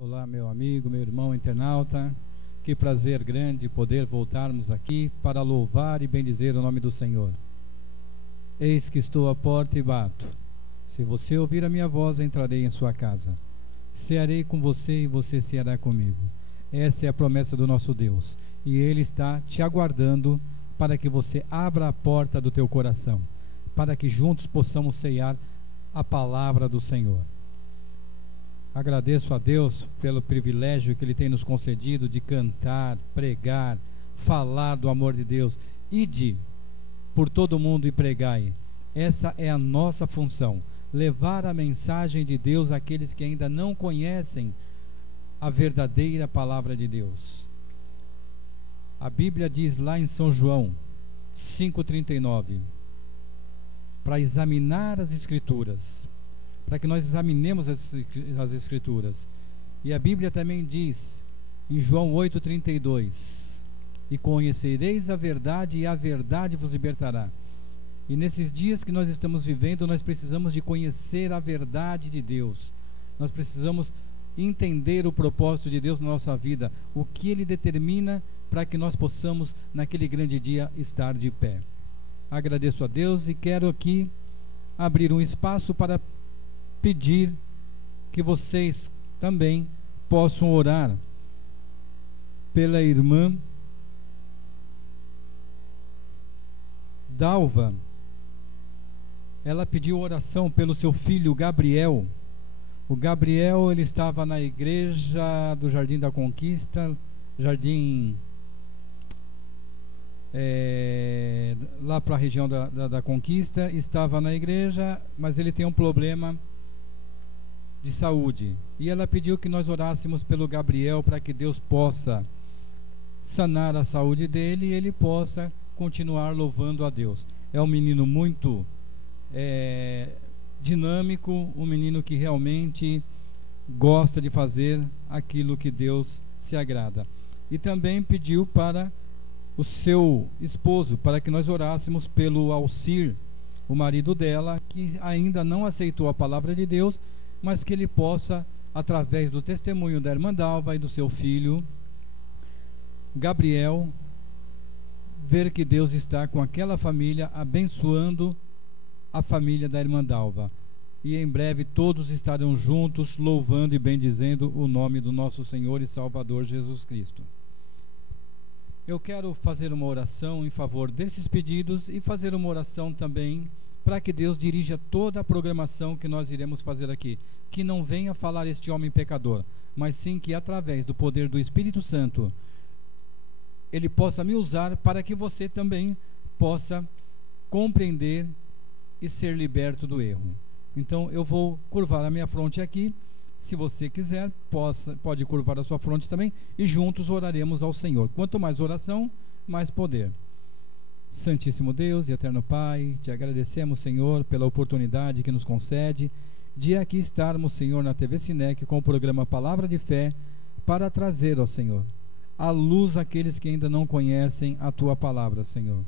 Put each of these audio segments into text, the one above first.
Olá, meu amigo, meu irmão internauta. Que prazer grande poder voltarmos aqui para louvar e bendizer o nome do Senhor. Eis que estou à porta e bato. Se você ouvir a minha voz, entrarei em sua casa. Cearei com você e você ceará comigo. Essa é a promessa do nosso Deus. E Ele está te aguardando para que você abra a porta do teu coração, para que juntos possamos ceiar a palavra do Senhor. Agradeço a Deus pelo privilégio que Ele tem nos concedido de cantar, pregar, falar do amor de Deus. Ide por todo mundo e pregai. Essa é a nossa função, levar a mensagem de Deus àqueles que ainda não conhecem a verdadeira palavra de Deus. A Bíblia diz lá em São João 5,39, para examinar as Escrituras, para que nós examinemos as Escrituras. E a Bíblia também diz em João 8,32, e conhecereis a verdade, e a verdade vos libertará. E nesses dias que nós estamos vivendo, nós precisamos de conhecer a verdade de Deus. Nós precisamos entender o propósito de Deus na nossa vida, o que Ele determina para que nós possamos, naquele grande dia, estar de pé. Agradeço a Deus e quero aqui abrir um espaço para pedir que vocês também possam orar pela irmã Dalva. Ela pediu oração pelo seu filho Gabriel. O Gabriel, ele estava na igreja do Jardim da Conquista, lá para a região da Conquista, estava na igreja, mas ele tem um problema de saúde, e ela pediu que nós orássemos pelo Gabriel para que Deus possa sanar a saúde dele e ele possa continuar louvando a Deus. É um menino muito dinâmico, um menino que realmente gosta de fazer aquilo que Deus se agrada. E também pediu para o seu esposo, para que nós orássemos pelo Alcir, o marido dela, que ainda não aceitou a palavra de Deus, mas que ele possa, através do testemunho da irmã Dalva e do seu filho Gabriel, ver que Deus está com aquela família, abençoando a família da irmã Dalva. E em breve todos estarão juntos, louvando e bendizendo o nome do nosso Senhor e Salvador Jesus Cristo. Eu quero fazer uma oração em favor desses pedidos e fazer uma oração também para que Deus dirija toda a programação que nós iremos fazer aqui. Que não venha falar este homem pecador, mas sim que através do poder do Espírito Santo, Ele possa me usar para que você também possa compreender e ser liberto do erro. Então eu vou curvar a minha fronte aqui. Se você quiser, pode curvar a sua fronte também, e juntos oraremos ao Senhor. Quanto mais oração, mais poder. Santíssimo Deus e eterno Pai, te agradecemos, Senhor, pela oportunidade que nos concede de aqui estarmos, Senhor, na TV Sinec com o programa Palavra de Fé, para trazer, ó Senhor, à luz aqueles que ainda não conhecem a Tua palavra, Senhor.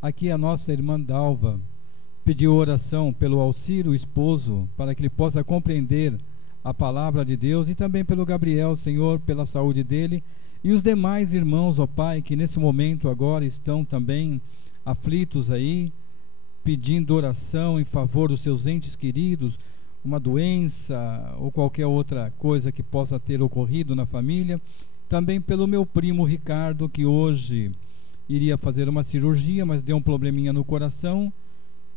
Aqui a nossa irmã Dalva pediu oração pelo Alcir, o esposo, para que ele possa compreender a palavra de Deus, e também pelo Gabriel, Senhor, pela saúde dele, e os demais irmãos, ó Pai, que nesse momento agora estão também aflitos aí, pedindo oração em favor dos seus entes queridos, uma doença ou qualquer outra coisa que possa ter ocorrido na família. Também pelo meu primo Ricardo, que hoje iria fazer uma cirurgia, mas deu um probleminha no coração,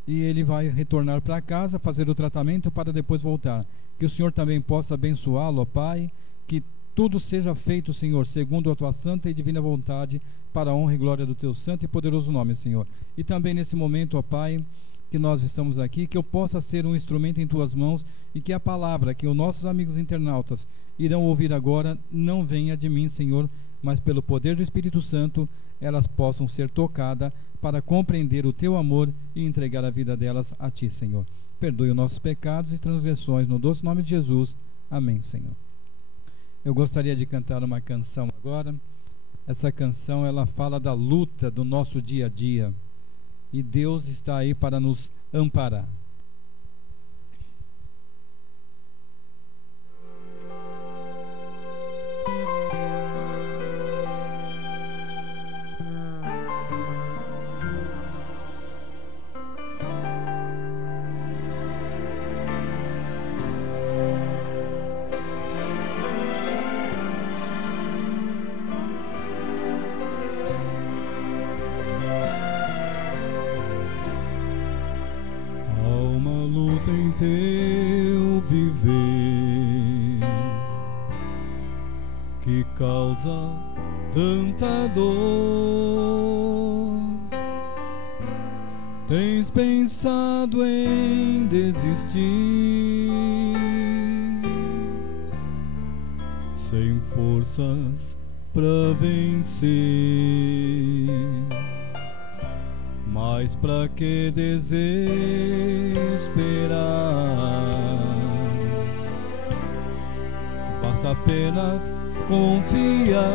e ele vai retornar para casa, fazer o tratamento para depois voltar. Que o Senhor também possa abençoá-lo, ó Pai, que tudo seja feito, Senhor, segundo a Tua santa e divina vontade, para a honra e glória do Teu santo e poderoso nome, Senhor. E também nesse momento, ó Pai, que nós estamos aqui, que eu possa ser um instrumento em Tuas mãos, e que a palavra que os nossos amigos internautas irão ouvir agora não venha de mim, Senhor, mas pelo poder do Espírito Santo, elas possam ser tocadas para compreender o Teu amor e entregar a vida delas a Ti, Senhor. Perdoe os nossos pecados e transgressões, no doce nome de Jesus. Amém, Senhor. Eu gostaria de cantar uma canção agora. Essa canção, ela fala da luta do nosso dia a dia, e Deus está aí para nos amparar. que causa tanta dor. Tens pensado em desistir, sem forças pra vencer, mas pra que desesperar? Basta apenas confiar.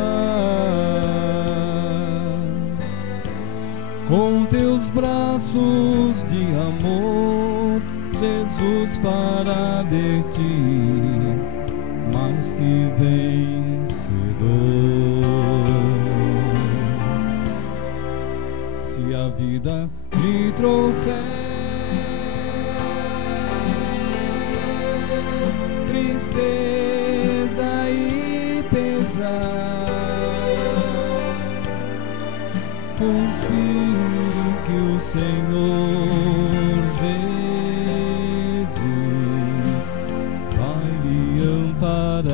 Com teus braços de amor, Jesus fará de ti mais que vencedor. Se a vida lhe trouxer tristeza e pesar, confie que o Senhor Jesus vai lhe amparar.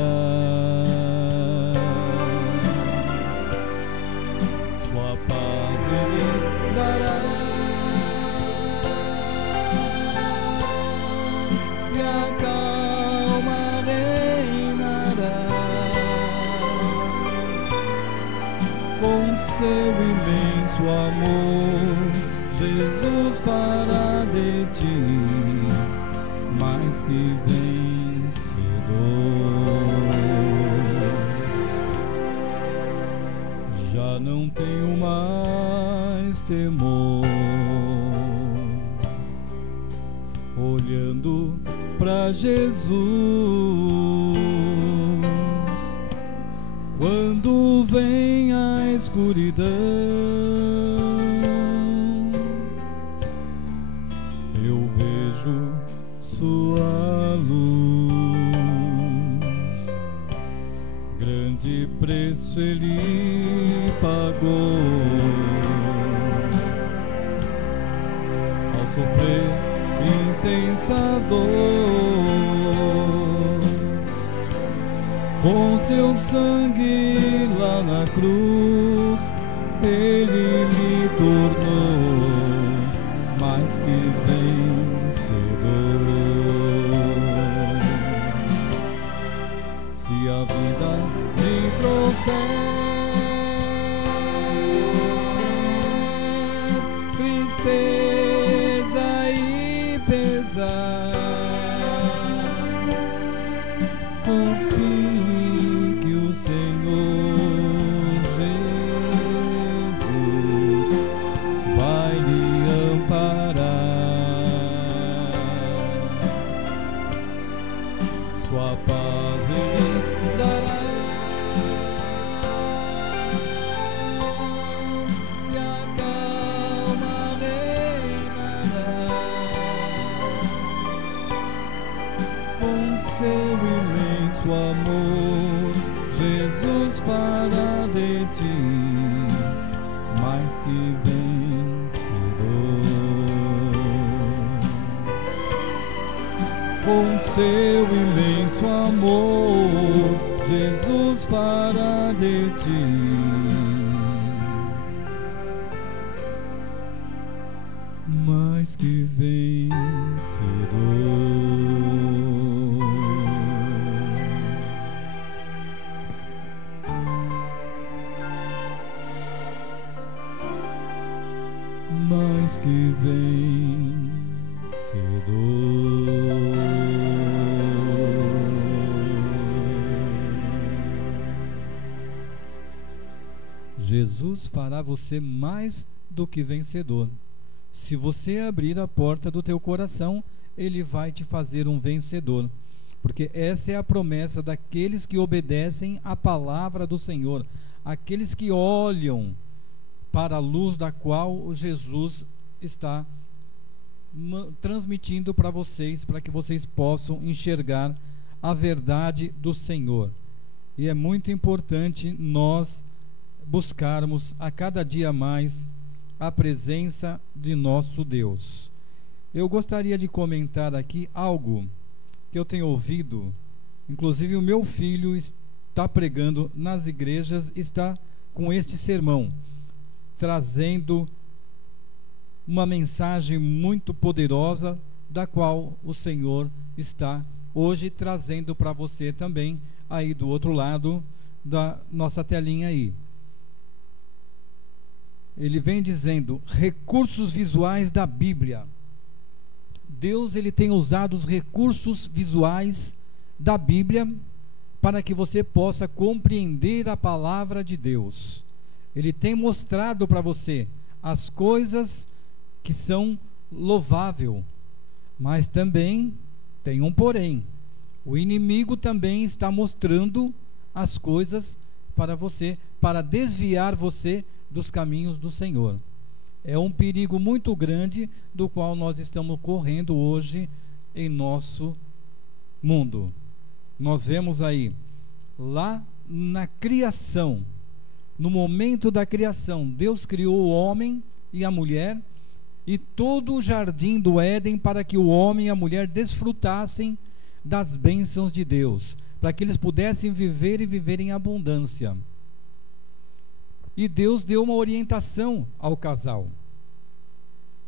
Sua paz Ele dará e a calma reinará. Com seu imenso amor, Jesus fará de ti mais que vencedor. Já não tenho mais temor, olhando pra Jesus. Quando vem a escuridão, eu vejo sua luz. Grande preço Ele pagou ao sofrer intensa dor. Com seu sangue lá na cruz, Ele me tornou mais que vencedor. Se a vida me trouxer tristeza e pesar, confie que o Senhor Jesus vai lhe amparar. Sua paz Ele dará e a calma reinará. Com seu imenso amor, Jesus fará de ti mais que vencedor. Com seu imenso amor, Jesus fará de ti mais que vencedor. Mais que vencedor. Jesus fará você mais do que vencedor. Se você abrir a porta do teu coração, Ele vai te fazer um vencedor. Porque essa é a promessa daqueles que obedecem à palavra do Senhor, aqueles que olham para a luz da qual Jesus está transmitindo para vocês, para que vocês possam enxergar a verdade do Senhor. E é muito importante nós buscarmos a cada dia mais a presença de nosso Deus. Eu gostaria de comentar aqui algo que eu tenho ouvido, inclusive o meu filho está pregando nas igrejas, está com este sermão, trazendo uma mensagem muito poderosa, da qual o Senhor está hoje trazendo para você também, aí do outro lado da nossa telinha aí. Ele vem dizendo, recursos visuais da Bíblia. Deus, ele tem usado os recursos visuais da Bíblia para que você possa compreender a palavra de Deus. Ele tem mostrado para você as coisas que são louváveis, mas também tem um porém. O inimigo também está mostrando as coisas para você, para desviar você dos caminhos do Senhor. É um perigo muito grande do qual nós estamos correndo hoje em nosso mundo. Nós vemos aí, lá na criação, no momento da criação, Deus criou o homem e a mulher e todo o jardim do Éden para que o homem e a mulher desfrutassem das bênçãos de Deus, para que eles pudessem viver e viver em abundância. E Deus deu uma orientação ao casal.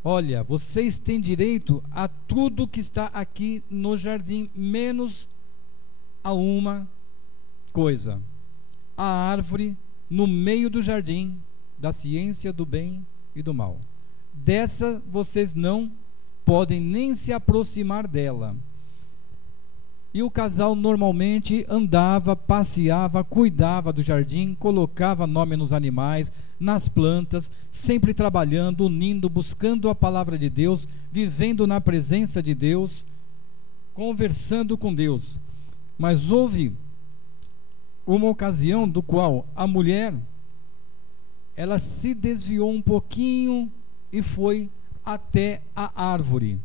Olha, vocês têm direito a tudo que está aqui no jardim, menos a uma coisa: a árvore no meio do jardim da ciência do bem e do mal. Dessa vocês não podem nem se aproximar dela. E o casal normalmente andava, passeava, cuidava do jardim, colocava nome nos animais, nas plantas, sempre trabalhando, unindo, buscando a palavra de Deus, vivendo na presença de Deus, conversando com Deus. Mas houve uma ocasião do qual a mulher, ela se desviou um pouquinho e foi até a árvore.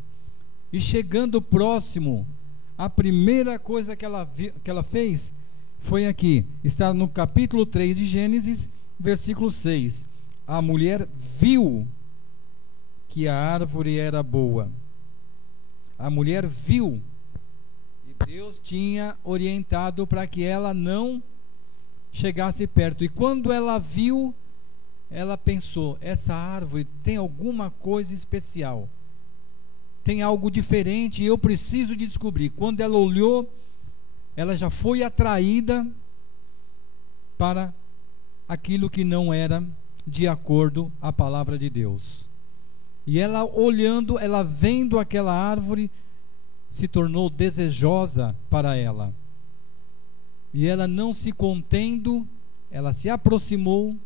E chegando próximo, a primeira coisa que ela fez foi aqui, está no capítulo 3 de Gênesis, versículo 6. A mulher viu que a árvore era boa. A mulher viu. E Deus tinha orientado para que ela não chegasse perto. E quando ela viu, ela pensou, essa árvore tem alguma coisa especial. Tem algo diferente e eu preciso de descobrir. Quando ela olhou, ela já foi atraída para aquilo que não era de acordo à palavra de Deus. E ela olhando, ela vendo aquela árvore, se tornou desejosa para ela. E ela, não se contendo, ela se aproximou,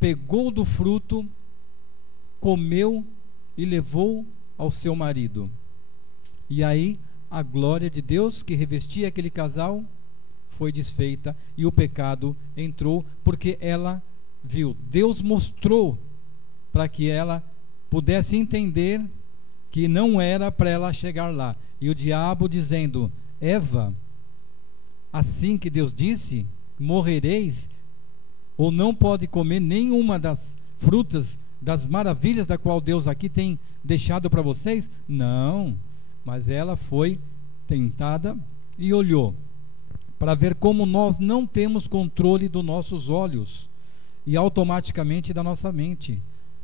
pegou do fruto, comeu e levou ao seu marido. E aí a glória de Deus que revestia aquele casal foi desfeita e o pecado entrou, porque ela viu. Deus mostrou para que ela pudesse entender que não era para ela chegar lá. E o diabo dizendo, Eva, assim que Deus disse, morrereis, ou não pode comer nenhuma das frutas, das maravilhas da qual Deus aqui tem deixado para vocês? Não, mas ela foi tentada e olhou para ver como nós não temos controle dos nossos olhos e automaticamente da nossa mente,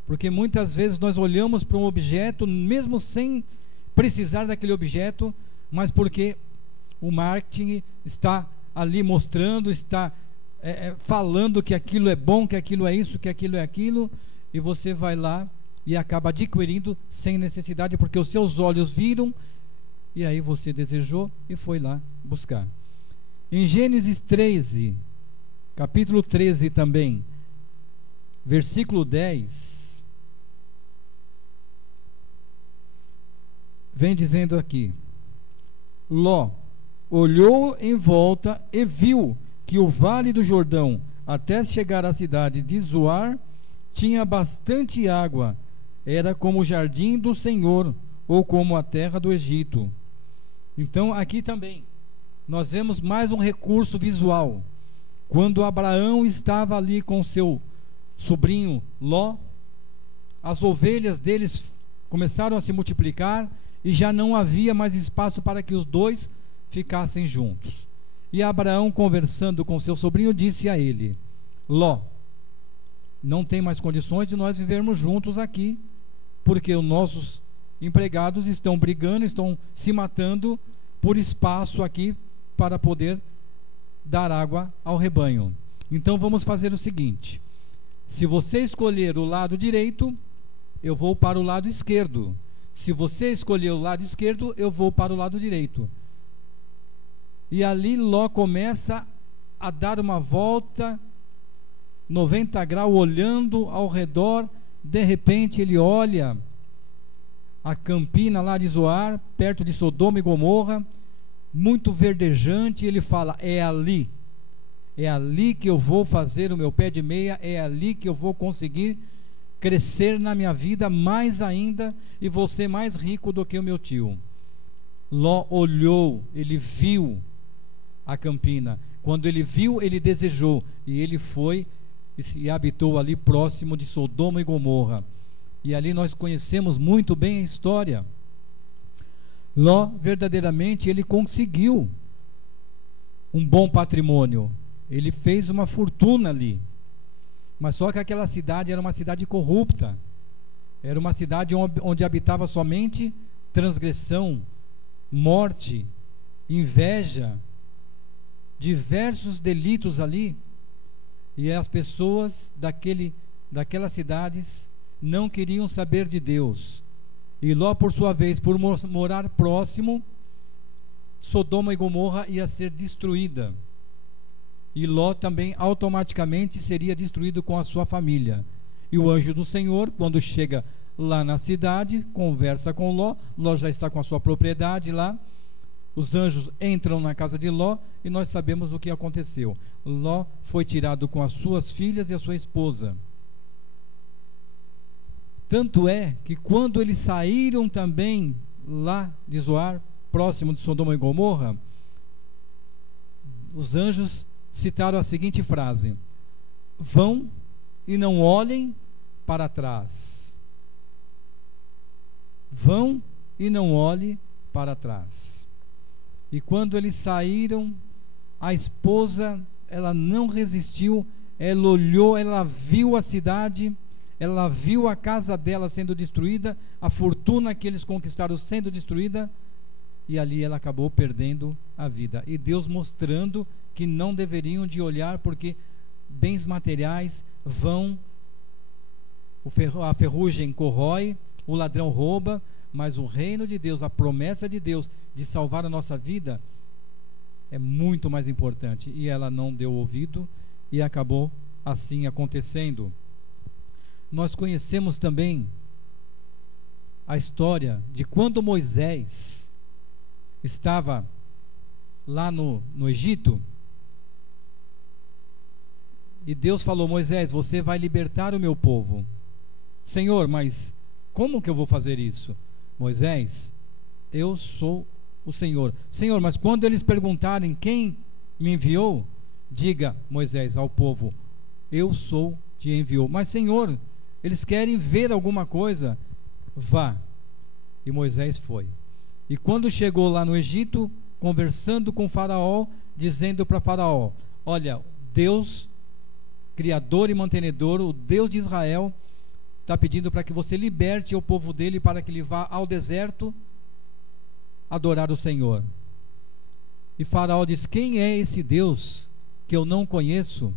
porque muitas vezes nós olhamos para um objeto mesmo sem precisar daquele objeto, mas porque o marketing está ali mostrando, está falando que aquilo é bom, que aquilo é isso, que aquilo é aquilo, e você vai lá e acaba adquirindo sem necessidade, porque os seus olhos viram, e aí você desejou e foi lá buscar. Em Gênesis 13, capítulo 13 também, versículo 10, vem dizendo aqui, Ló olhou em volta e viu que o vale do Jordão, até chegar à cidade de Zoar, tinha bastante água, era como o jardim do Senhor, ou como a terra do Egito. Então aqui também nós vemos mais um recurso visual. Quando Abraão estava ali com seu sobrinho Ló, as ovelhas deles começaram a se multiplicar e já não havia mais espaço para que os dois ficassem juntos. E Abraão, conversando com seu sobrinho, disse a ele: Ló, não tem mais condições de nós vivermos juntos aqui, porque os nossos empregados estão brigando, estão se matando por espaço aqui para poder dar água ao rebanho. Então vamos fazer o seguinte: se você escolher o lado direito, eu vou para o lado esquerdo. Se você escolher o lado esquerdo, eu vou para o lado direito. E ali Ló começa a dar uma volta 90 graus, olhando ao redor. De repente ele olha a campina lá de Zoar, perto de Sodoma e Gomorra, muito verdejante. Ele fala: é ali que eu vou fazer o meu pé de meia, é ali que eu vou conseguir crescer na minha vida mais ainda e vou ser mais rico do que o meu tio. Ló olhou, ele viu a campina. Quando ele viu, ele desejou, e ele foi e habitou ali próximo de Sodoma e Gomorra. E ali nós conhecemos muito bem a história. Ló, verdadeiramente, ele conseguiu um bom patrimônio. Ele fez uma fortuna ali. Mas só que aquela cidade era uma cidade corrupta. Era uma cidade onde habitava somente transgressão, morte, inveja, diversos delitos ali. E as pessoas daquelas cidades não queriam saber de Deus. E Ló, por sua vez, por morar próximo, Sodoma e Gomorra ia ser destruída. E Ló também automaticamente seria destruído com a sua família. E o anjo do Senhor, quando chega lá na cidade, conversa com Ló. Ló já está com a sua propriedade lá. Os anjos entram na casa de Ló e nós sabemos o que aconteceu. Ló foi tirado com as suas filhas e a sua esposa. Tanto é que quando eles saíram também lá de Zoar, próximo de Sodoma e Gomorra, os anjos citaram a seguinte frase: vão e não olhem para trás. Vão e não olhem para trás. E quando eles saíram, a esposa, ela não resistiu, ela olhou, ela viu a cidade, ela viu a casa dela sendo destruída, a fortuna que eles conquistaram sendo destruída, e ali ela acabou perdendo a vida. E Deus mostrando que não deveriam de olhar, porque bens materiais vão, a ferrugem corrói, o ladrão rouba, mas o reino de Deus, a promessa de Deus de salvar a nossa vida é muito mais importante. E ela não deu ouvido e acabou assim acontecendo. Nós conhecemos também a história de quando Moisés estava lá no Egito, e Deus falou: Moisés, você vai libertar o meu povo. Senhor, mas como que eu vou fazer isso? Moisés, eu sou o Senhor. Senhor, mas quando eles perguntarem quem me enviou, diga, Moisés, ao povo: eu sou, te enviou. Mas Senhor, eles querem ver alguma coisa. Vá. E Moisés foi. E quando chegou lá no Egito, conversando com Faraó, dizendo para Faraó: olha, Deus, Criador e mantenedor, o Deus de Israel, está pedindo para que você liberte o povo dele, para que ele vá ao deserto adorar o Senhor. E Faraó diz: quem é esse Deus que eu não conheço?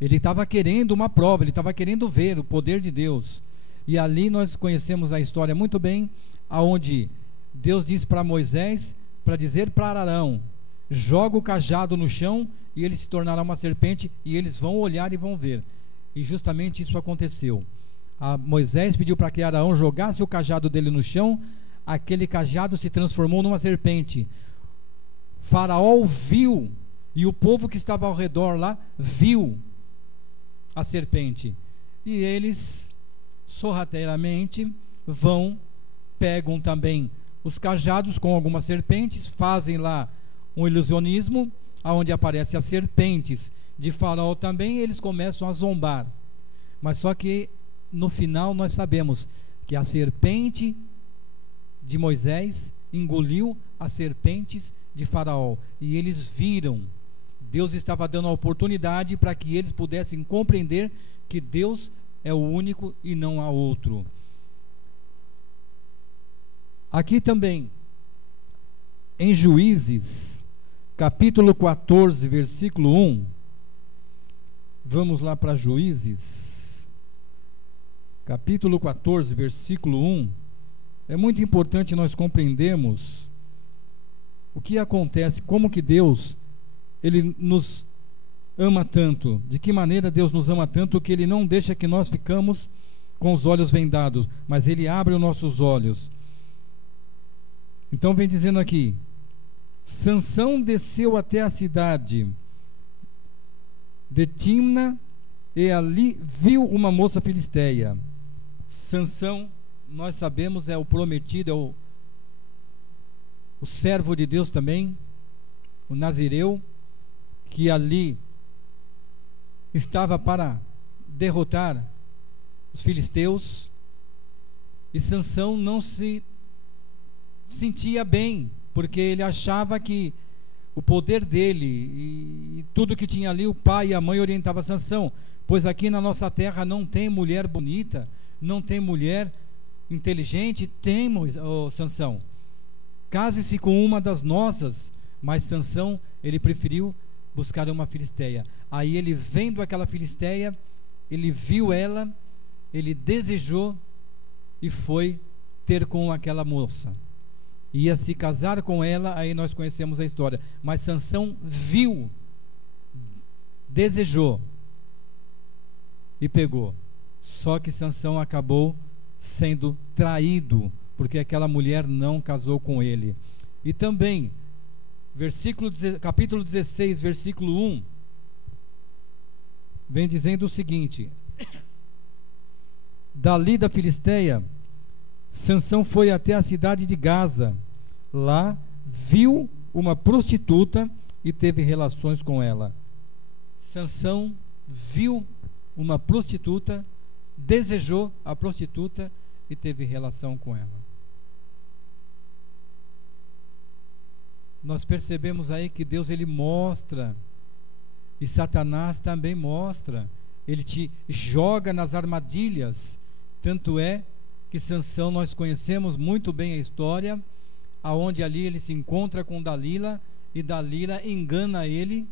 Ele estava querendo uma prova, ele estava querendo ver o poder de Deus. E ali nós conhecemos a história muito bem, aonde Deus diz para Moisés, para dizer para Arão: joga o cajado no chão e ele se tornará uma serpente, e eles vão olhar e vão ver. E justamente isso aconteceu. Moisés pediu para que Arão jogasse o cajado dele no chão, aquele cajado se transformou numa serpente. Faraó viu, e o povo que estava ao redor lá viu a serpente, e eles sorrateiramente vão, pegam também os cajados com algumas serpentes, fazem lá um ilusionismo, onde aparecem as serpentes de Faraó também, e eles começam a zombar. Mas só que no final nós sabemos que a serpente de Moisés engoliu as serpentes de Faraó. E eles viram. Deus estava dando a oportunidade para que eles pudessem compreender que Deus é o único e não há outro. Aqui também, em Juízes, capítulo 14, versículo 1. Vamos lá para Juízes, capítulo 14, versículo 1. É muito importante nós compreendermos o que acontece, como que Deus, Ele nos ama tanto, de que maneira Deus nos ama tanto, que Ele não deixa que nós ficamos com os olhos vendados, mas Ele abre os nossos olhos. Então vem dizendo aqui: Sansão desceu até a cidade de Timna e ali viu uma moça filisteia. Sansão, nós sabemos, é o prometido, é o servo de Deus também, o nazireu, que ali estava para derrotar os filisteus. E Sansão não se sentia bem, porque ele achava que o poder dele e tudo que tinha ali, o pai e a mãe orientavam Sansão, pois aqui na nossa terra não tem mulher bonita, não tem mulher inteligente. Temos, Sansão, case-se com uma das nossas. Mas Sansão, ele preferiu buscar uma filisteia. Aí ele, vendo aquela filisteia, ele viu ela, ele desejou e foi ter com aquela moça. Ia se casar com ela. Aí nós conhecemos a história. Mas Sansão viu, desejou e pegou. Só que Sansão acabou sendo traído, porque aquela mulher não casou com ele. E também, capítulo 16, versículo 1, vem dizendo o seguinte: dali da Filisteia, Sansão foi até a cidade de Gaza. Lá viu uma prostituta e teve relações com ela. Sansão viu uma prostituta, desejou a prostituta e teve relação com ela. Nós percebemos aí que Deus, ele mostra, e Satanás também mostra, ele te joga nas armadilhas. Tanto é que Sansão, nós conhecemos muito bem a história, aonde ali ele se encontra com Dalila, e Dalila engana ele,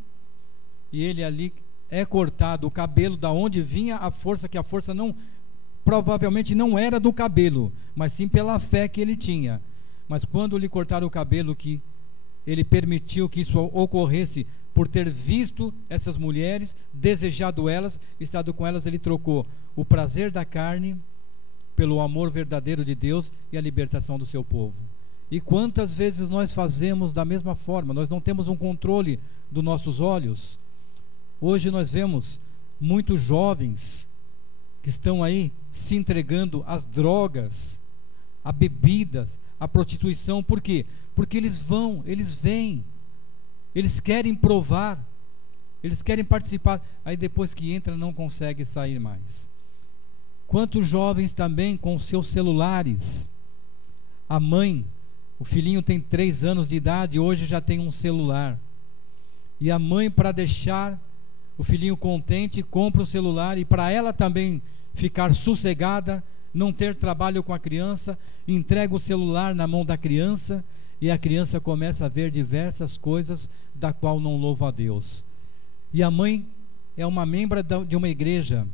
e ele ali é cortado o cabelo, da onde vinha a força, que a força não, provavelmente não era do cabelo, mas sim pela fé que ele tinha. Mas quando lhe cortaram o cabelo, que ele permitiu que isso ocorresse, por ter visto essas mulheres, desejado elas, estado com elas, ele trocou o prazer da carne pelo amor verdadeiro de Deus e a libertação do seu povo. E quantas vezes nós fazemos da mesma forma? Nós não temos um controle dos nossos olhos. Hoje nós vemos muitos jovens que estão aí se entregando às drogas, a bebidas, a prostituição. Por quê? Porque eles vêm, eles querem provar, eles querem participar, aí depois que entra não consegue sair mais. Quantos jovens também com seus celulares, a mãe, o filhinho tem 3 anos de idade, hoje já tem um celular, e a mãe, para deixar o filhinho contente, compra o celular, e para ela também ficar sossegada, não ter trabalho com a criança, entrega o celular na mão da criança, e a criança começa a ver diversas coisas da qual não louva a Deus. E a mãe é uma membro de uma igreja,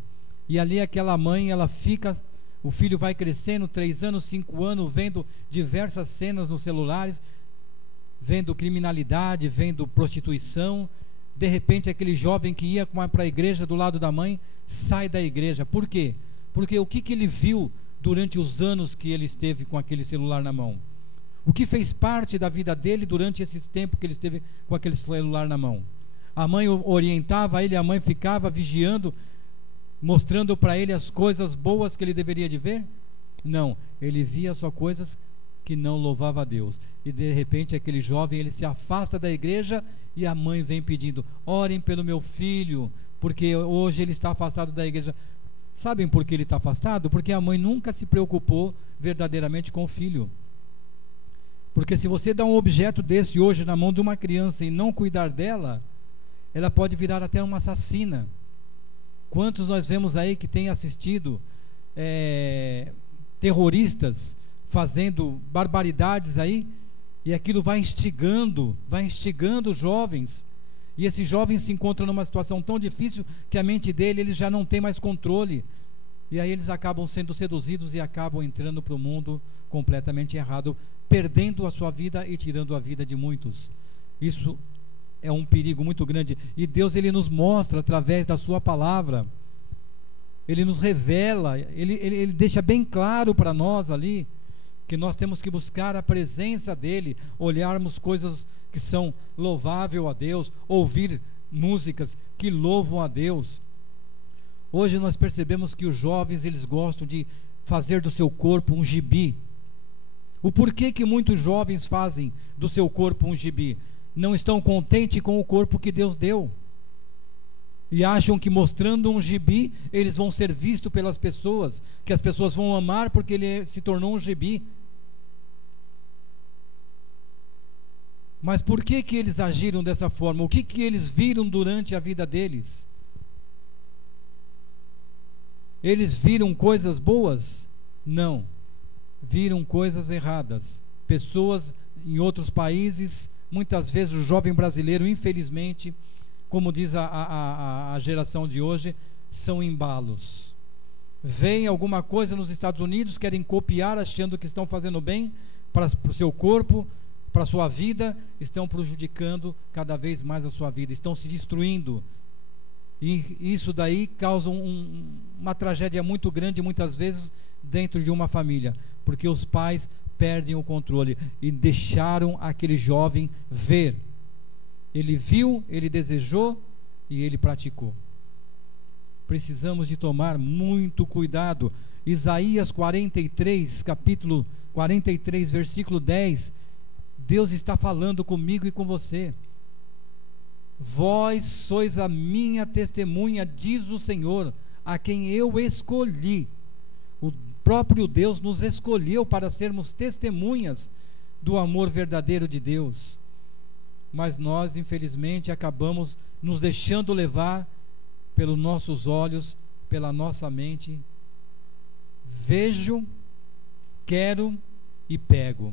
e ali aquela mãe, ela fica, o filho vai crescendo, 3 anos, 5 anos, vendo diversas cenas nos celulares, vendo criminalidade, vendo prostituição. De repente aquele jovem que ia para a igreja do lado da mãe, sai da igreja. Por quê? Porque o que ele viu durante os anos que ele esteve com aquele celular na mão? O que fez parte da vida dele durante esse tempo que ele esteve com aquele celular na mão? A mãe orientava ele, a mãe ficava vigiando, mostrando para ele as coisas boas que ele deveria de ver? Não, ele via só coisas que não louvava a Deus. E de repente aquele jovem, ele se afasta da igreja, e a mãe vem pedindo: orem pelo meu filho, porque hoje ele está afastado da igreja. Sabem por que ele está afastado? Porque a mãe nunca se preocupou verdadeiramente com o filho. Porque se você dá um objeto desse hoje na mão de uma criança e não cuidar dela, ela pode virar até uma assassina. Quantos nós vemos aí que tem assistido terroristas fazendo barbaridades aí, e aquilo vai instigando os jovens, e esses jovens se encontram numa situação tão difícil que a mente dele, ele já não tem mais controle, e aí eles acabam sendo seduzidos e acabam entrando para o mundo completamente errado, perdendo a sua vida e tirando a vida de muitos. Isso é um perigo muito grande, e Deus, ele nos mostra através da sua palavra, ele nos revela, ele deixa bem claro para nós ali, que nós temos que buscar a presença dele, olharmos coisas que são louváveis a Deus, ouvir músicas que louvam a Deus. Hoje nós percebemos que os jovens, eles gostam de fazer do seu corpo um gibi. O porquê que muitos jovens fazem do seu corpo um gibi? Não estão contentes com o corpo que Deus deu, e acham que mostrando um gibi, eles vão ser vistos pelas pessoas, que as pessoas vão amar porque ele se tornou um gibi. Mas por que que eles agiram dessa forma? O que que eles viram durante a vida deles? Eles viram coisas boas? Não. Viram coisas erradas. Pessoas em outros países, muitas vezes o jovem brasileiro, infelizmente, como diz a geração de hoje, são embalos. Veem alguma coisa nos Estados Unidos, querem copiar, achando que estão fazendo bem para o seu corpo, para a sua vida, estão prejudicando cada vez mais a sua vida, estão se destruindo. E isso daí causa uma tragédia muito grande, muitas vezes, dentro de uma família, porque os pais perdem o controle e deixaram aquele jovem ver. Ele viu, ele desejou e ele praticou. Precisamos de tomar muito cuidado. Isaías 43, capítulo 43, versículo 10, Deus está falando comigo e com você. Vós sois a minha testemunha, diz o Senhor, a quem eu escolhi. O próprio Deus nos escolheu para sermos testemunhas do amor verdadeiro de Deus. Mas nós, infelizmente, acabamos nos deixando levar pelos nossos olhos, pela nossa mente. Vejo, quero e pego.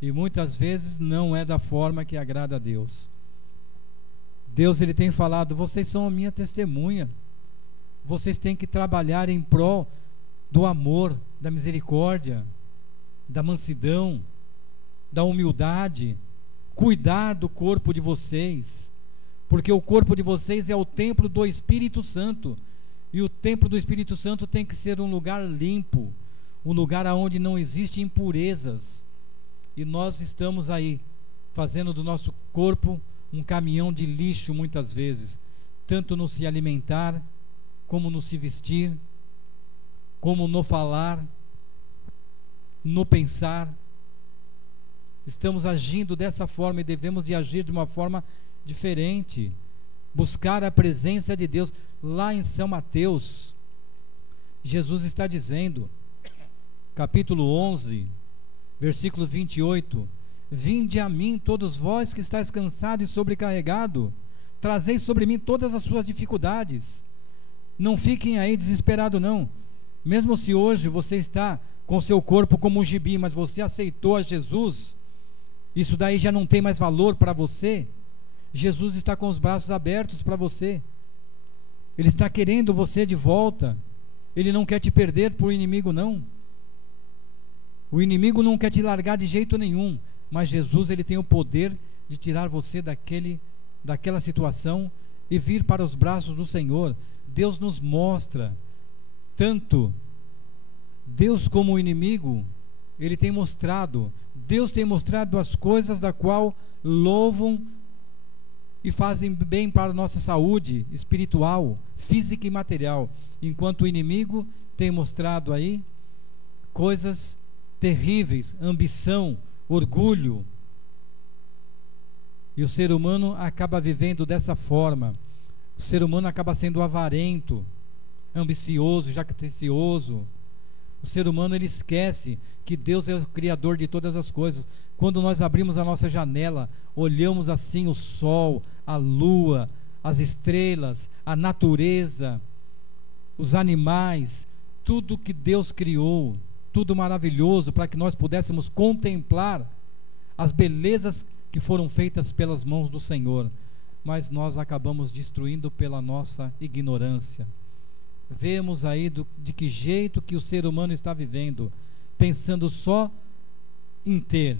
E muitas vezes não é da forma que agrada a Deus. Deus, ele tem falado: vocês são a minha testemunha. Vocês têm que trabalhar em prol do amor, da misericórdia, da mansidão, da humildade. Cuidar do corpo de vocês, porque o corpo de vocês é o templo do Espírito Santo, e o templo do Espírito Santo tem que ser um lugar limpo, um lugar onde não existe impurezas, e nós estamos aí, fazendo do nosso corpo um caminhão de lixo muitas vezes, tanto no se alimentar, como no se vestir, como no falar, no pensar. Estamos agindo dessa forma e devemos de agir de uma forma diferente, buscar a presença de Deus. Lá em São Mateus, Jesus está dizendo, capítulo 11, versículo 28, vinde a mim todos vós que estáis cansados e sobrecarregados, trazei sobre mim todas as suas dificuldades. Não fiquem aí desesperados não, mesmo se hoje você está com seu corpo como um gibi, mas você aceitou a Jesus, isso daí já não tem mais valor para você. Jesus está com os braços abertos para você, ele está querendo você de volta, ele não quer te perder para o inimigo não, o inimigo não quer te largar de jeito nenhum, mas Jesus, ele tem o poder de tirar você daquela situação e vir para os braços do Senhor. Deus nos mostra, tanto Deus como o inimigo, ele tem mostrado, Deus tem mostrado as coisas da qual louvam e fazem bem para a nossa saúde espiritual, física e material, enquanto o inimigo tem mostrado aí coisas terríveis, ambição, orgulho, e o ser humano acaba vivendo dessa forma. O ser humano acaba sendo avarento, ambicioso, jactancioso, O ser humano, ele esquece que Deus é o Criador de todas as coisas. Quando nós abrimos a nossa janela, olhamos assim o sol, a lua, as estrelas, a natureza, os animais, tudo que Deus criou, tudo maravilhoso, para que nós pudéssemos contemplar as belezas que foram feitas pelas mãos do Senhor. Mas nós acabamos destruindo pela nossa ignorância. Vemos aí de que jeito que o ser humano está vivendo, pensando só em ter.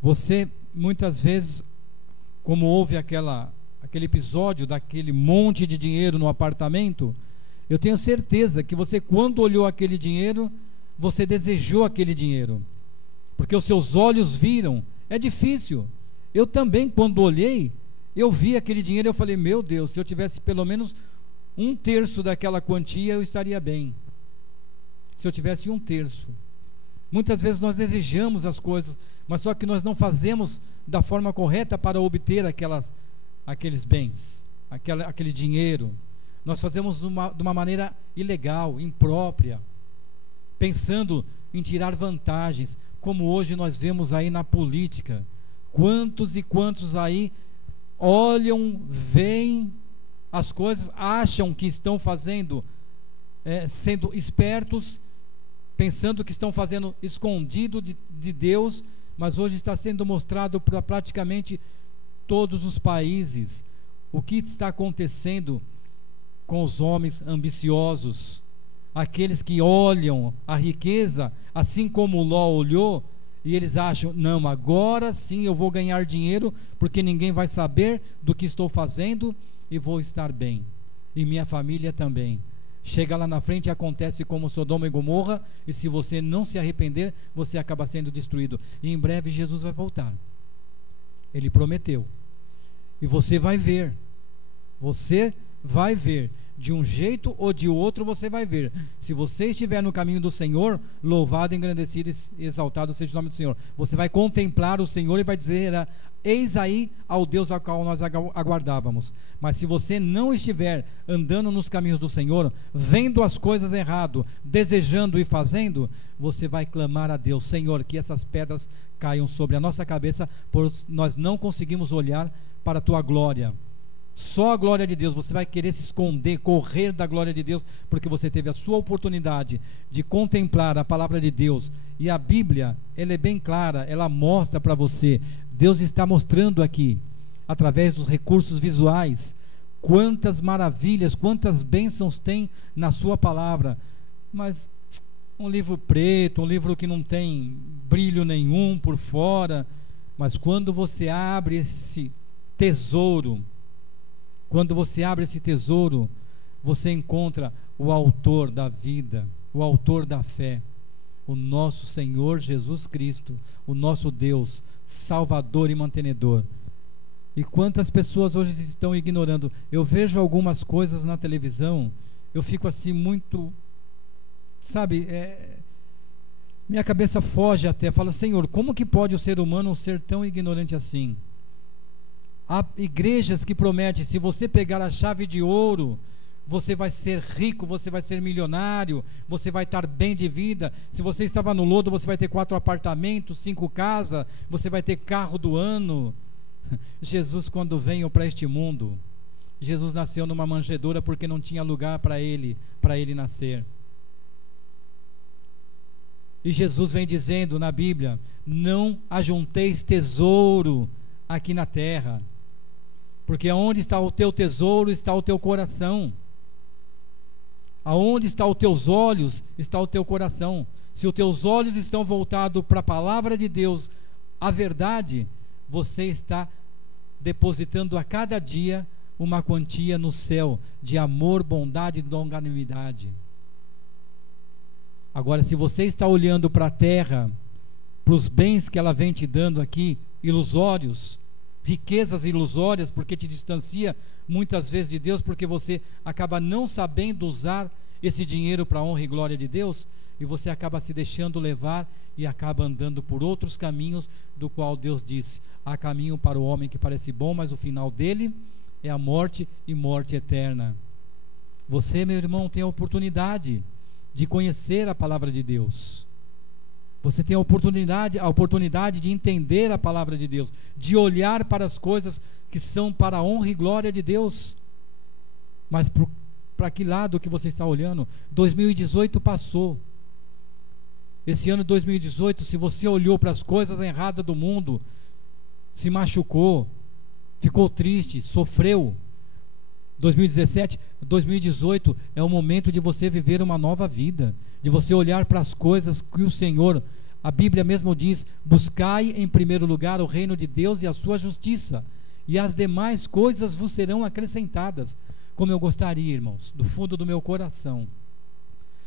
Você, muitas vezes, como houve aquele episódio daquele monte de dinheiro no apartamento, eu tenho certeza que você, quando olhou aquele dinheiro, você desejou aquele dinheiro, porque os seus olhos viram. É difícil. Eu também, quando olhei, eu vi aquele dinheiro, eu falei, meu Deus, se eu tivesse pelo menos 1/3 daquela quantia, eu estaria bem. Se eu tivesse 1/3. Muitas vezes nós desejamos as coisas, mas só que nós não fazemos da forma correta para obter aqueles bens, aquele dinheiro. Nós fazemos de uma maneira ilegal, imprópria, pensando em tirar vantagens, como hoje nós vemos aí na política. Quantos e quantos aí olham, veem as coisas, acham que estão fazendo, sendo espertos, pensando que estão fazendo escondido de Deus, mas hoje está sendo mostrado para praticamente todos os países o que está acontecendo com os homens ambiciosos, aqueles que olham a riqueza, assim como Ló olhou, e eles acham, não, agora sim eu vou ganhar dinheiro, porque ninguém vai saber do que estou fazendo, e vou estar bem, e minha família também. Chega lá na frente e acontece como Sodoma e Gomorra, e se você não se arrepender, você acaba sendo destruído. E em breve Jesus vai voltar. Ele prometeu. E você vai ver. Você vai ver. De um jeito ou de outro você vai ver. Se você estiver no caminho do Senhor, louvado, engrandecido e exaltado seja o nome do Senhor. Você vai contemplar o Senhor e vai dizer, eis aí ao Deus ao qual nós aguardávamos. Mas se você não estiver andando nos caminhos do Senhor, vendo as coisas errado, desejando e fazendo, você vai clamar a Deus, Senhor, que essas pedras caiam sobre a nossa cabeça, pois nós não conseguimos olhar para a tua glória. Só a glória de Deus. Você vai querer se esconder, correr da glória de Deus, porque você teve a sua oportunidade de contemplar a palavra de Deus. E a Bíblia, ela é bem clara, ela mostra para você. Deus está mostrando aqui, através dos recursos visuais, quantas maravilhas, quantas bênçãos tem na sua palavra. Mas um livro preto, um livro que não tem brilho nenhum por fora, mas quando você abre esse tesouro, você encontra o autor da vida, o autor da fé, o nosso Senhor Jesus Cristo, o nosso Deus, Salvador e mantenedor. E quantas pessoas hoje estão ignorando? Eu vejo algumas coisas na televisão, eu fico assim muito, sabe, minha cabeça foge até, fala, Senhor, como que pode o ser humano ser tão ignorante assim? Há igrejas que prometem, se você pegar a chave de ouro, você vai ser rico, você vai ser milionário, você vai estar bem de vida. Se você estava no lodo, você vai ter 4 apartamentos, 5 casas, você vai ter carro do ano. Jesus, quando veio para este mundo, Jesus nasceu numa manjedoura porque não tinha lugar para ele nascer. E Jesus vem dizendo na Bíblia, não ajunteis tesouro aqui na terra, porque aonde está o teu tesouro, está o teu coração. Aonde está os teus olhos, está o teu coração. Se os teus olhos estão voltados para a palavra de Deus, a verdade, você está depositando a cada dia uma quantia no céu de amor, bondade e longanimidade. Agora, se você está olhando para a terra, para os bens que ela vem te dando aqui, ilusórios, riquezas ilusórias, porque te distancia muitas vezes de Deus, porque você acaba não sabendo usar esse dinheiro para a honra e glória de Deus, e você acaba se deixando levar e acaba andando por outros caminhos, do qual Deus disse, há caminho para o homem que parece bom, mas o final dele é a morte e morte eterna. Você, meu irmão, tem a oportunidade de conhecer a palavra de Deus. Você tem a oportunidade de entender a palavra de Deus, de olhar para as coisas que são para a honra e glória de Deus. Mas para que lado que você está olhando? 2018 passou. Esse ano de 2018, se você olhou para as coisas erradas do mundo, se machucou, ficou triste, sofreu, 2017, 2018 é o momento de você viver uma nova vida, de você olhar para as coisas que o Senhor, a Bíblia mesmo diz: buscai em primeiro lugar o reino de Deus e a sua justiça, e as demais coisas vos serão acrescentadas. Como eu gostaria, irmãos, do fundo do meu coração,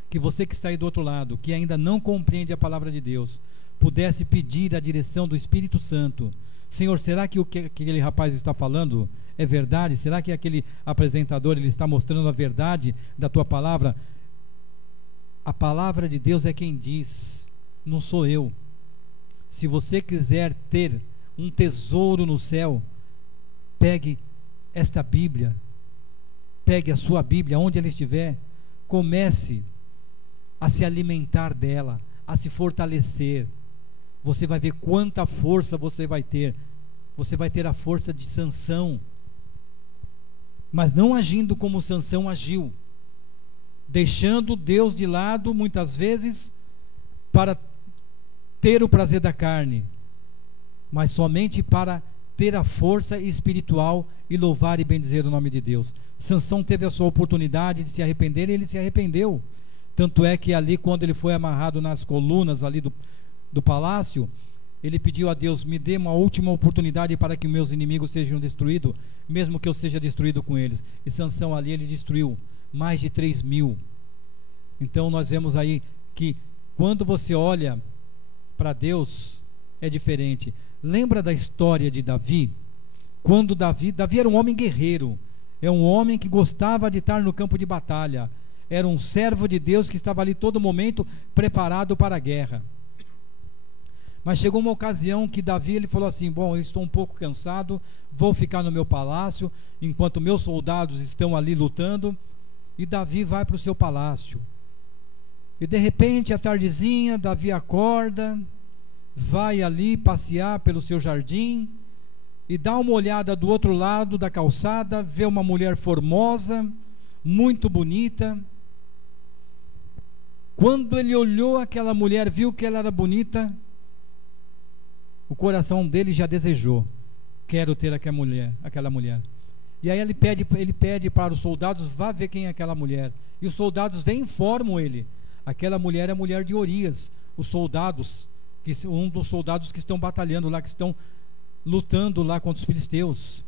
que você que está aí do outro lado, que ainda não compreende a palavra de Deus, pudesse pedir a direção do Espírito Santo. Senhor, será que o que aquele rapaz está falando é verdade? Será que aquele apresentador ele está mostrando a verdade da tua palavra? A palavra de Deus é quem diz, não sou eu. Se você quiser ter um tesouro no céu, pegue esta Bíblia, pegue a sua Bíblia, onde ela estiver, comece a se alimentar dela, a se fortalecer. Você vai ver quanta força você vai ter. Você vai ter a força de Sansão, mas não agindo como Sansão agiu, deixando Deus de lado muitas vezes para ter o prazer da carne, mas somente para ter a força espiritual e louvar e bendizer o nome de Deus. Sansão teve a sua oportunidade de se arrepender e ele se arrependeu. Tanto é que ali, quando ele foi amarrado nas colunas ali do palácio, ele pediu a Deus: me dê uma última oportunidade para que meus inimigos sejam destruídos, mesmo que eu seja destruído com eles. E Sansão ali, ele destruiu mais de 3.000. Então nós vemos aí que quando você olha para Deus, é diferente. Lembra da história de Davi? Quando Davi era um homem guerreiro, é um homem que gostava de estar no campo de batalha, era um servo de Deus que estava ali todo momento preparado para a guerra. Mas chegou uma ocasião que Davi ele falou assim: bom, eu estou um pouco cansado, vou ficar no meu palácio enquanto meus soldados estão ali lutando. E Davi vai para o seu palácio. E de repente, à tardezinha, Davi acorda, vai ali passear pelo seu jardim e dá uma olhada do outro lado da calçada, vê uma mulher formosa, muito bonita. Quando ele olhou aquela mulher, viu que ela era bonita, o coração dele já desejou: quero ter aquela mulher. E aí ele pede para os soldados: vá ver quem é aquela mulher. E os soldados vêm e informam ele: aquela mulher é a mulher de Urias. Os soldados, um dos soldados que estão batalhando lá, que estão lutando lá contra os filisteus.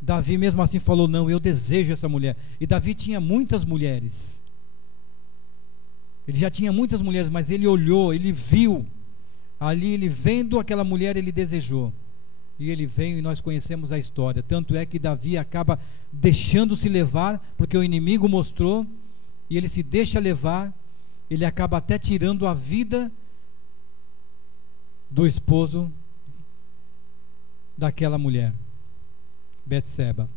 Davi mesmo assim falou: não, eu desejo essa mulher. E Davi tinha muitas mulheres. Ele já tinha muitas mulheres, mas ele olhou, ele viu. Ali ele vendo aquela mulher, ele desejou. E ele veio, e nós conhecemos a história. Tanto é que Davi acaba deixando-se levar, porque o inimigo mostrou, e ele se deixa levar. Ele acaba até tirando a vida do esposo daquela mulher, Betseba.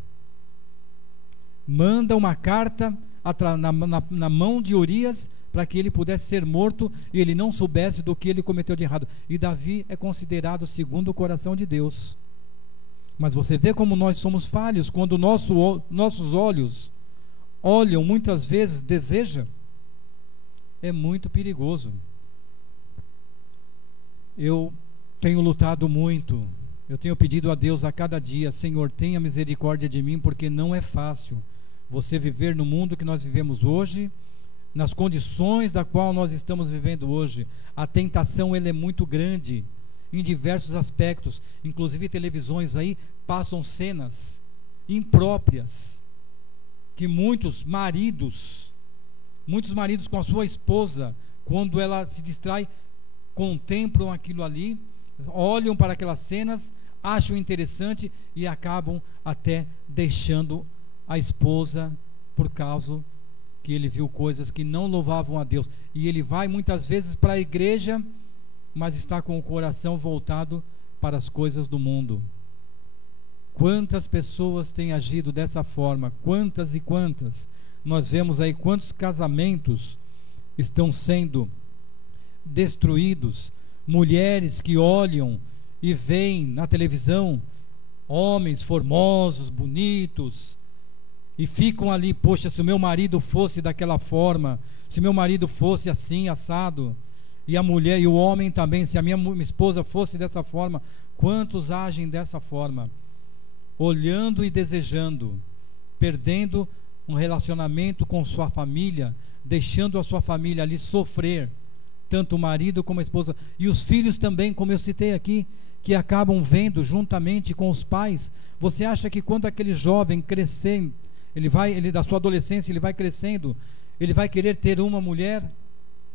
Manda uma carta na mão de Urias, para que ele pudesse ser morto e ele não soubesse do que ele cometeu de errado. E Davi é considerado segundo o coração de Deus. Mas você vê como nós somos falhos, quando nossos olhos olham, muitas vezes desejam. É muito perigoso. Eu tenho lutado muito, eu tenho pedido a Deus a cada dia: Senhor, tenha misericórdia de mim, porque não é fácil você viver no mundo que nós vivemos hoje, nas condições da qual nós estamos vivendo hoje. A tentação ela é muito grande em diversos aspectos. Inclusive televisões aí passam cenas impróprias que muitos maridos com a sua esposa, quando ela se distrai, contemplam aquilo ali, olham para aquelas cenas, acham interessante e acabam até deixando a esposa por causa que ele viu coisas que não louvavam a Deus. E ele vai muitas vezes para a igreja, mas está com o coração voltado para as coisas do mundo. Quantas pessoas têm agido dessa forma? Quantas e quantas? Nós vemos aí quantos casamentos estão sendo destruídos. Mulheres que olham e veem na televisão homens formosos, bonitos, e ficam ali: poxa, se o meu marido fosse daquela forma, se meu marido fosse assim, assado, e a mulher e o homem também, se a minha esposa fosse dessa forma. Quantos agem dessa forma? Olhando e desejando, perdendo um relacionamento com sua família, deixando a sua família ali sofrer, tanto o marido como a esposa, e os filhos também, como eu citei aqui, que acabam vendo juntamente com os pais. Você acha que quando aquele jovem crescer, ele da sua adolescência, ele vai crescendo, ele vai querer ter uma mulher,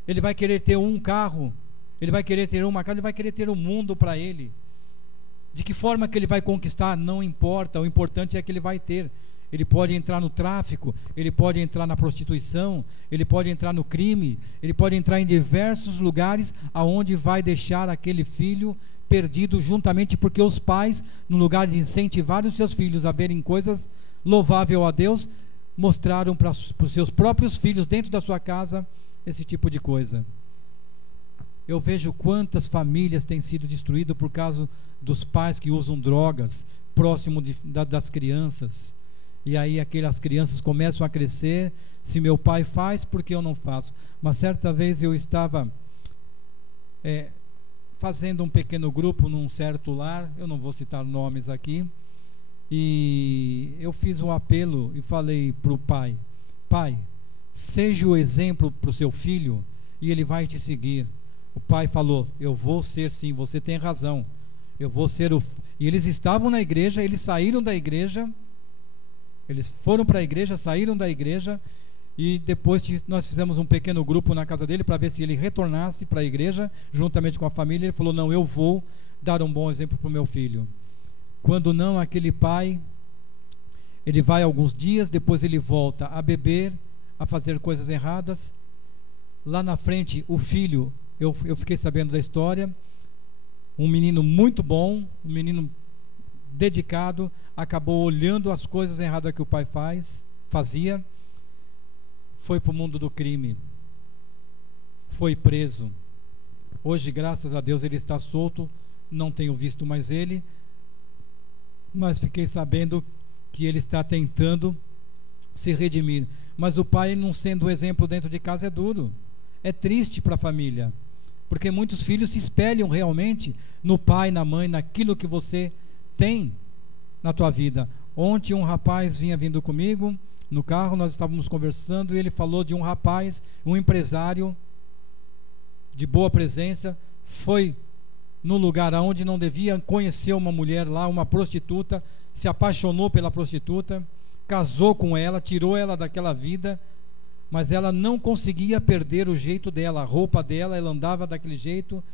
ele vai querer ter um carro, ele vai querer ter uma casa, ele vai querer ter o mundo para ele? De que forma que ele vai conquistar? Não importa, o importante é que ele vai ter. Ele pode entrar no tráfico, ele pode entrar na prostituição, ele pode entrar no crime, ele pode entrar em diversos lugares aonde vai deixar aquele filho perdido, juntamente porque os pais, no lugar de incentivar os seus filhos a verem coisas louváveis a Deus, mostraram para os seus próprios filhos dentro da sua casa esse tipo de coisa. Eu vejo quantas famílias têm sido destruídas por causa dos pais que usam drogas próximo das crianças. E aí aquelas crianças começam a crescer: se meu pai faz, por que eu não faço? Uma certa vez eu estava fazendo um pequeno grupo num certo lar, eu não vou citar nomes aqui, e eu fiz um apelo e falei para o pai: pai, seja o exemplo para o seu filho e ele vai te seguir. O pai falou: eu vou ser sim, você tem razão, eu vou ser E eles estavam na igreja, eles saíram da igreja, eles foram para a igreja, saíram da igreja, e depois nós fizemos um pequeno grupo na casa dele para ver se ele retornasse para a igreja, juntamente com a família. Ele falou: não, eu vou dar um bom exemplo para o meu filho. Quando não, aquele pai, ele vai alguns dias, depois ele volta a beber, a fazer coisas erradas. Lá na frente, o filho, eu fiquei sabendo da história, um menino muito bom, um menino dedicado, acabou olhando as coisas erradas que o pai fazia, foi para o mundo do crime, foi preso. Hoje, graças a Deus, ele está solto, não tenho visto mais ele, mas fiquei sabendo que ele está tentando se redimir. Mas o pai, não sendo um exemplo dentro de casa, é duro, é triste para a família, porque muitos filhos se espelham realmente no pai, na mãe, naquilo que você tem na tua vida. Ontem um rapaz vindo comigo no carro, nós estávamos conversando, e ele falou de um rapaz, um empresário de boa presença, foi no lugar onde não devia, conheceu uma mulher lá, uma prostituta, se apaixonou pela prostituta, casou com ela, tirou ela daquela vida, mas ela não conseguia perder o jeito dela, a roupa dela, ela andava daquele jeito,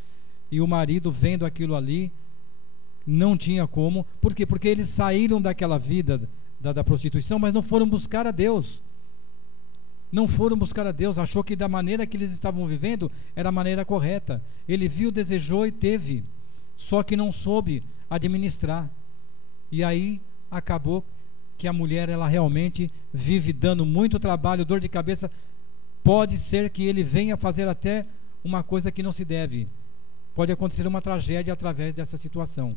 e o marido, vendo aquilo ali, não tinha como. Por quê? Porque eles saíram daquela vida da prostituição, mas não foram buscar a Deus. Não foram buscar a Deus, achou que da maneira que eles estavam vivendo era a maneira correta. Ele viu, desejou e teve, só que não soube administrar. E aí acabou que a mulher, ela realmente vive dando muito trabalho, dor de cabeça. Pode ser que ele venha fazer até uma coisa que não se deve. Pode acontecer uma tragédia através dessa situação.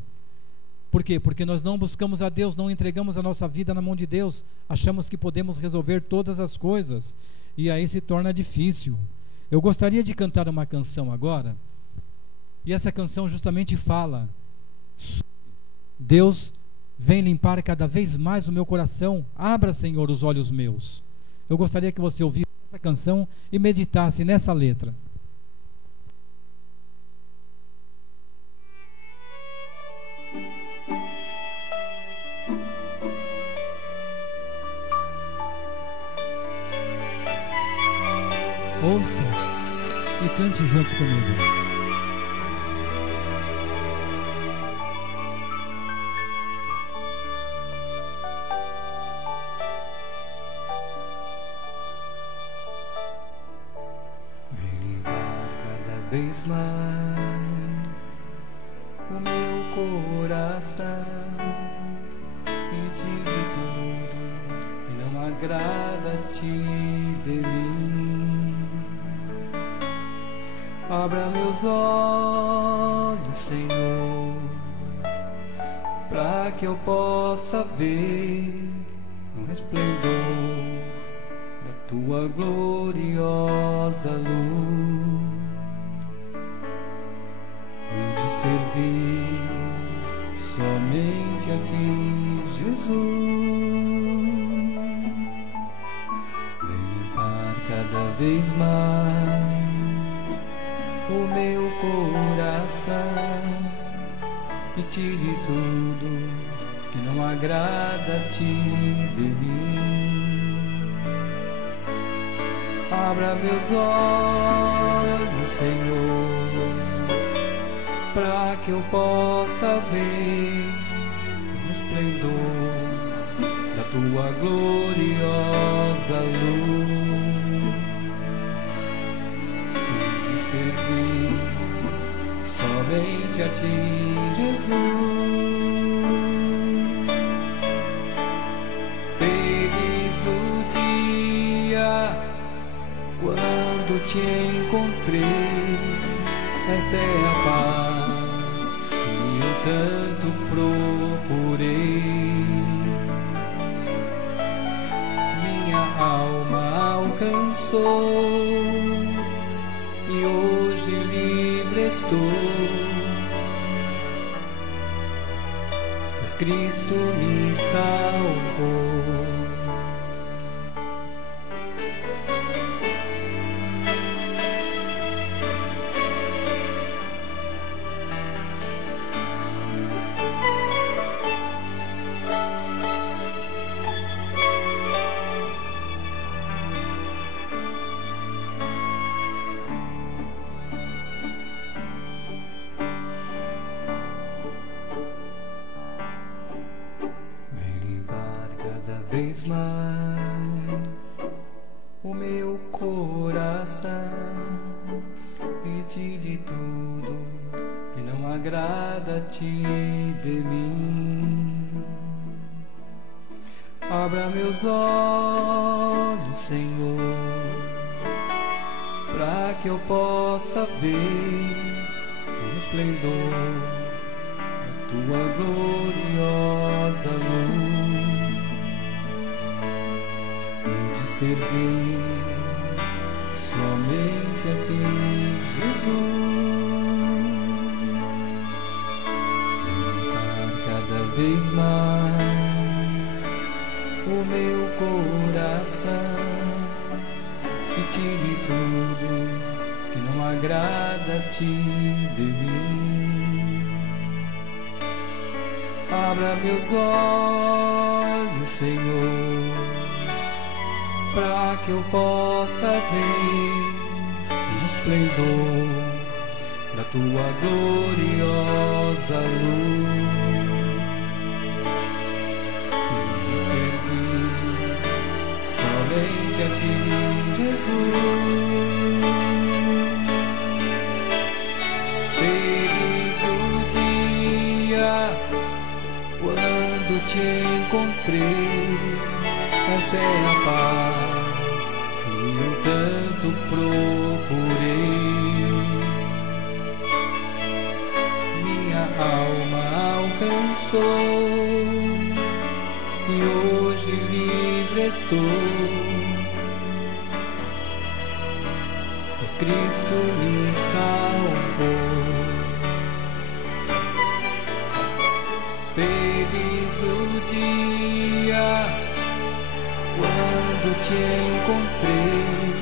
Por quê? Porque nós não buscamos a Deus, não entregamos a nossa vida na mão de Deus, achamos que podemos resolver todas as coisas, e aí se torna difícil. Eu gostaria de cantar uma canção agora, e essa canção justamente fala: Deus vem limpar cada vez mais o meu coração, abra, Senhor, os olhos meus. Eu gostaria que você ouvisse essa canção e meditasse nessa letra. Ouça e cante junto comigo. Vem limpar cada vez mais o meu coração e tire tudo que não agrada a ti de mim. Abra meus olhos, Senhor, para que eu possa ver no resplendor da tua gloriosa luz e de servir somente a ti, Jesus. Vem limpar cada vez mais o meu coração e tire tudo que não agrada a ti de mim. Abra meus olhos, Senhor, para que eu possa ver o resplendor da tua gloriosa luz e de servir somente a ti, Jesus. Feliz o dia quando te encontrei, esta é a paz que eu tanto procurei. Minha alma alcançou e hoje livre estou, pois Cristo me salvou. Vez mais o meu coração e tire tudo que não agrada a ti de mim. Abra meus olhos, Senhor, para que eu possa ver o esplendor da tua gloriosa luz e de servir somente a ti, Jesus. Limpar cada vez mais o meu coração e tire tudo que não agrada a ti de mim. Abra meus olhos, Senhor, para que eu possa ver o esplendor da tua gloriosa luz e de servir somente a ti, Jesus. Feliz o dia quando te encontrei, esta é a paz que eu tanto procurei. Minha alma alcançou e hoje livre estou, pois Cristo me salvou. Feliz o dia quando te encontrei,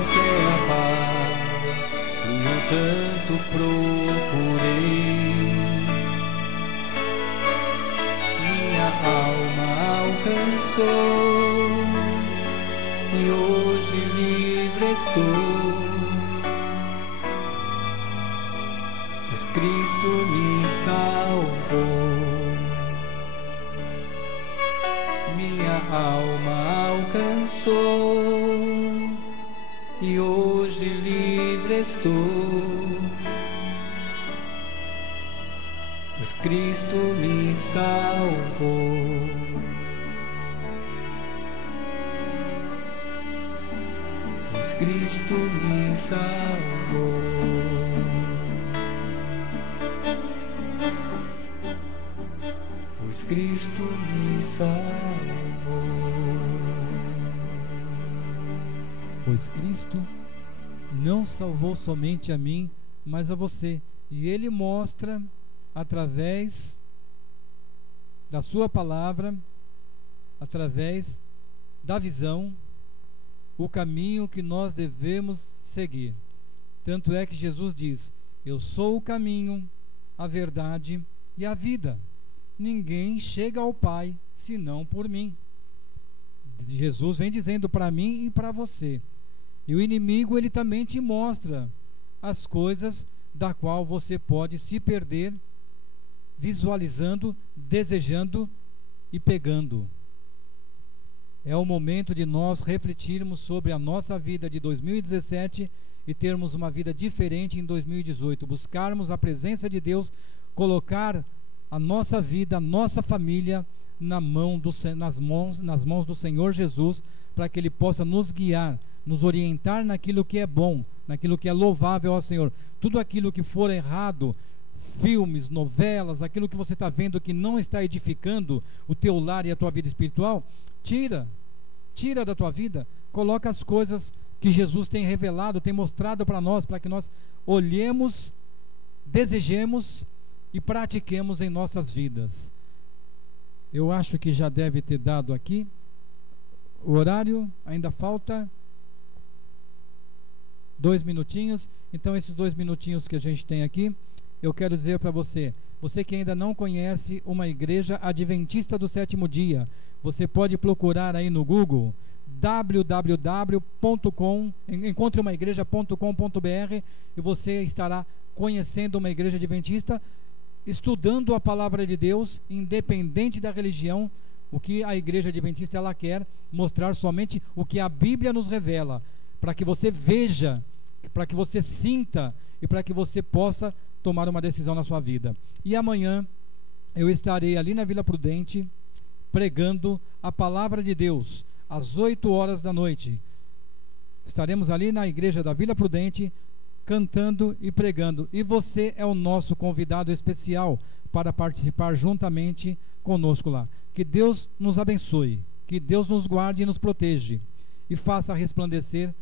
esta é a paz que eu tanto procurei. Minha alma alcançou e hoje livre estou, pois Cristo me salvou. Minha alma alcançou e hoje livre estou, pois Cristo me salvou. pois Cristo me salvou. Pois Cristo me salvou. Pois Cristo não salvou somente a mim, mas a você. E Ele mostra, através da sua palavra, através da visão, o caminho que nós devemos seguir. Tanto é que Jesus diz: eu sou o caminho, a verdade e a vida. Ninguém chega ao Pai senão por mim. Jesus vem dizendo para mim e para você. E o inimigo, ele também te mostra as coisas da qual você pode se perder, visualizando, desejando e pegando. É o momento de nós refletirmos sobre a nossa vida de 2017 e termos uma vida diferente em 2018. Buscarmos a presença de Deus, colocar a nossa vida, a nossa família nas mãos do Senhor Jesus, para que Ele possa nos guiar, nos orientar naquilo que é bom, naquilo que é louvável ao Senhor. Tudo aquilo que for errado, filmes, novelas, aquilo que você está vendo que não está edificando o teu lar e a tua vida espiritual, tira da tua vida, coloca as coisas que Jesus tem revelado, tem mostrado para nós, para que nós olhemos, desejemos e pratiquemos em nossas vidas. Eu acho que já deve ter dado aqui o horário, ainda falta 2 minutinhos. Então esses 2 minutinhos que a gente tem aqui, eu quero dizer para você que ainda não conhece uma igreja adventista do sétimo dia, você pode procurar aí no Google encontreumaigreja.com.br e você estará conhecendo uma igreja adventista, estudando a palavra de Deus, independente da religião. O que a igreja adventista ela quer mostrar somente o que a Bíblia nos revela, para que você veja, para que você sinta e para que você possa tomar uma decisão na sua vida. E amanhã eu estarei ali na Vila Prudente pregando a palavra de Deus às 8 horas da noite. Estaremos ali na igreja da Vila Prudente cantando e pregando, e você é o nosso convidado especial para participar juntamente conosco lá. Que Deus nos abençoe, que Deus nos guarde e nos proteja e faça resplandecer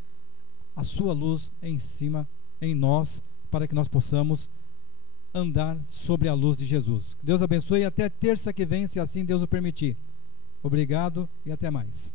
a sua luz em cima, em nós, para que nós possamos andar sobre a luz de Jesus. Que Deus abençoe e até terça que vem, se assim Deus o permitir. Obrigado e até mais.